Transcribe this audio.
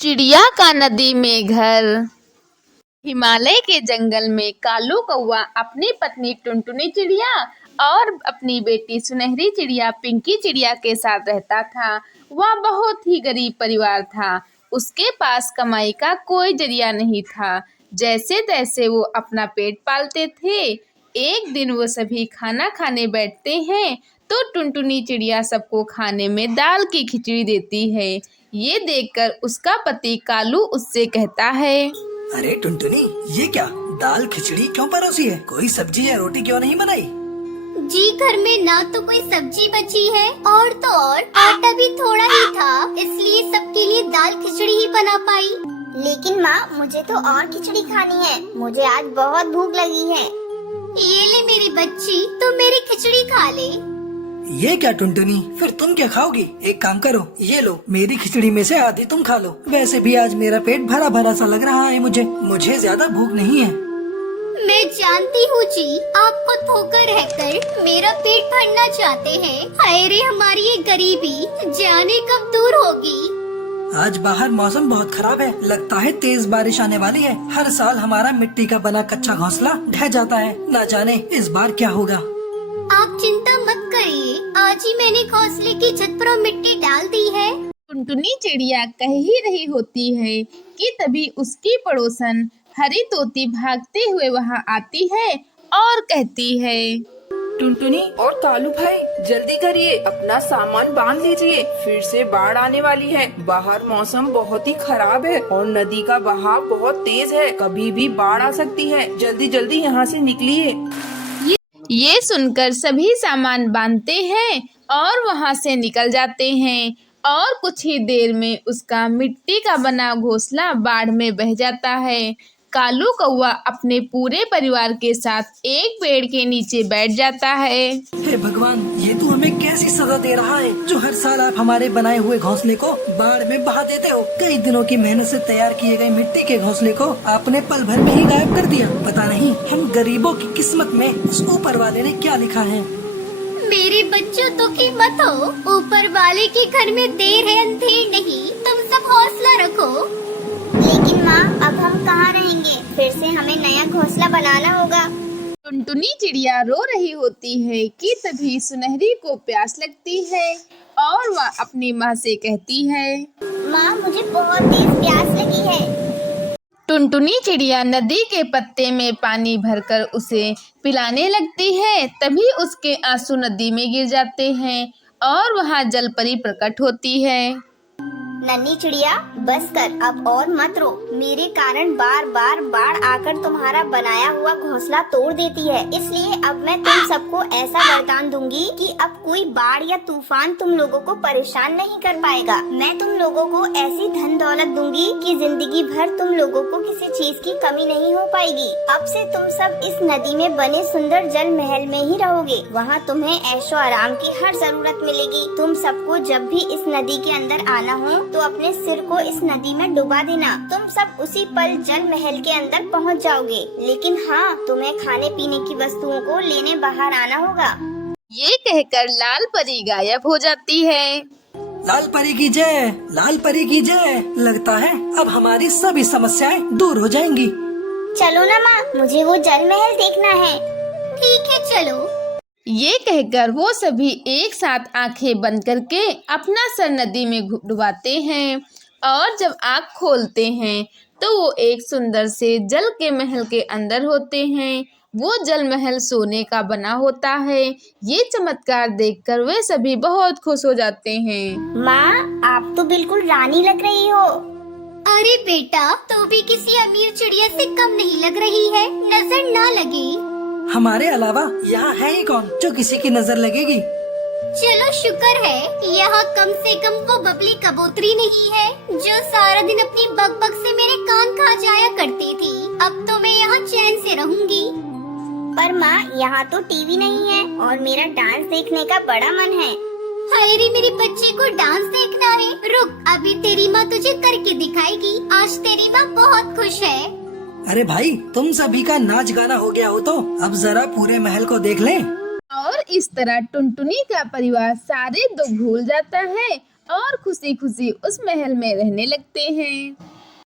चिड़िया का नदी में घर। हिमालय के जंगल में कालू कौवा अपनी पत्नी टुनटुनी चिड़िया और अपनी बेटी सुनहरी चिड़िया पिंकी चिड़िया के साथ रहता था। वह बहुत ही गरीब परिवार था। उसके पास कमाई का कोई जरिया नहीं था। जैसे तैसे वो अपना पेट पालते थे। एक दिन वो सभी खाना खाने बैठते हैं तो टुनटुनी चिड़िया सबको खाने में दाल की खिचड़ी देती है। ये देखकर उसका पति कालू उससे कहता है, अरे टुनटुनी, ये क्या दाल खिचड़ी क्यों परोसी है? कोई सब्जी या रोटी क्यों नहीं बनाई? जी घर में ना तो कोई सब्जी बची है और तो और आटा भी थोड़ा ही था, इसलिए सबके लिए दाल खिचड़ी ही बना पाई। लेकिन माँ, मुझे तो और खिचड़ी खानी है। मुझे आज बहुत भूख लगी है। ये ले मेरी बच्ची, तू मेरी खिचड़ी खा ले। ये क्या टुनटुनी, फिर तुम क्या खाओगी? एक काम करो, ये लो, मेरी खिचड़ी में से आधी तुम खा लो। वैसे भी आज मेरा पेट भरा भरा सा लग रहा है। मुझे ज्यादा भूख नहीं है। मैं जानती हूँ जी, आपको धोखा रहकर मेरा पेट भरना चाहते हैं। हाय रे हमारी ये गरीबी, जाने कब दूर होगी। आज बाहर मौसम बहुत खराब है। लगता है तेज बारिश आने वाली है। हर साल हमारा मिट्टी का बना कच्चा घोंसला ढह जाता है। न जाने इस बार क्या होगा। आप चिंता मत करिए, आज ही मैंने घोंसले की छत पर मिट्टी डाल दी है। टुनटुनी चिड़िया कह ही रही होती है कि तभी उसकी पड़ोसन हरी तोती भागते हुए वहां आती है और कहती है, टुनटुनी और कालू भाई, जल्दी करिए, अपना सामान बांध लीजिए, फिर से बाढ़ आने वाली है। बाहर मौसम बहुत ही खराब है और नदी का बहाव बहुत तेज है, कभी भी बाढ़ आ सकती है। जल्दी जल्दी यहाँ से निकलिए। ये सुनकर सभी सामान बांधते हैं और वहां से निकल जाते हैं और कुछ ही देर में उसका मिट्टी का बना घोंसला बाढ़ में बह जाता है। कालू कौवा अपने पूरे परिवार के साथ एक पेड़ के नीचे बैठ जाता है। हे भगवान, ये तू हमें कैसी सजा दे रहा है जो हर साल आप हमारे बनाए हुए घोंसले को बाढ़ में बहा देते हो। कई दिनों की मेहनत से तैयार किए गए मिट्टी के घोंसले को आपने पल भर में ही गायब कर दिया। पता नहीं हम गरीबों की किस्मत में उस ऊपर वाले ने क्या लिखा है। मेरे बच्चों दुखी मत हो, ऊपर वाले के घर में देर है अंधेर नहीं। तुम सब हौसला रखो। लेकिन माँ, अब हम कहाँ रहेंगे? फिर से हमें नया घोंसला बनाना होगा। टुनटुनी चिड़िया रो रही होती है कि तभी सुनहरी को प्यास लगती है और वह अपनी माँ से कहती है, माँ, मुझे बहुत तेज प्यास लगी है। टुनटुनी चिड़िया नदी के पत्ते में पानी भरकर उसे पिलाने लगती है। तभी उसके आंसू नदी में गिर जाते हैं और वहाँ जलपरी प्रकट होती है। नन्ही चिड़िया, बस कर, अब और मत रो। मेरे कारण बार बार बाढ़ आकर तुम्हारा बनाया हुआ घोंसला तोड़ देती है। इसलिए अब मैं तुम सबको ऐसा वरदान दूंगी कि अब कोई बाढ़ या तूफान तुम लोगों को परेशान नहीं कर पाएगा। मैं तुम लोगों को ऐसी धन दौलत दूंगी कि जिंदगी भर तुम लोगों को किसी चीज की कमी नहीं हो पाएगी। अब से तुम सब इस नदी में बने सुंदर जल महल में ही रहोगे। वहाँ तुम्हें ऐशो आराम की हर जरूरत मिलेगी। तुम सबको जब भी इस नदी के अंदर आना हो तो अपने सिर को इस नदी में डुबा देना। तुम सब उसी पल जल महल के अंदर पहुंच जाओगे। लेकिन हाँ, तुम्हें खाने पीने की वस्तुओं को लेने बाहर आना होगा। ये कहकर लाल परी गायब हो जाती है। लाल परी की जय, लाल परी की जय। लगता है अब हमारी सभी समस्याएं दूर हो जाएंगी। चलो ना माँ, मुझे वो जल महल देखना है। ठीक है, चलो। ये कहकर वो सभी एक साथ आंखें बंद करके अपना सर नदी में डुबाते हैं और जब आंख खोलते हैं तो वो एक सुंदर से जल के महल के अंदर होते हैं। वो जल महल सोने का बना होता है। ये चमत्कार देखकर वे सभी बहुत खुश हो जाते हैं। माँ, आप तो बिल्कुल रानी लग रही हो। अरे बेटा, तू भी किसी अमीर चिड़िया से कम नहीं लग रही है, नजर ना लगे। हमारे अलावा यहाँ है ही कौन जो किसी की नजर लगेगी। चलो शुक्र है यहाँ कम से कम वो बबली कबूतरी नहीं है जो सारा दिन अपनी बकबक से मेरे कान खा जाया करती थी। अब तो मैं यहाँ चैन से रहूंगी। पर माँ, यहाँ तो टीवी नहीं है और मेरा डांस देखने का बड़ा मन है। हाय रे, मेरी बच्ची को डांस देखना है। रुक, अभी तेरी माँ तुझे करके दिखाएगी। आज तेरी माँ बहुत खुश है। अरे भाई, तुम सभी का नाच गाना हो गया हो तो अब जरा पूरे महल को देख लें। और इस तरह टुनटुनी का परिवार सारे दुख भूल जाता है और खुशी खुशी उस महल में रहने लगते हैं।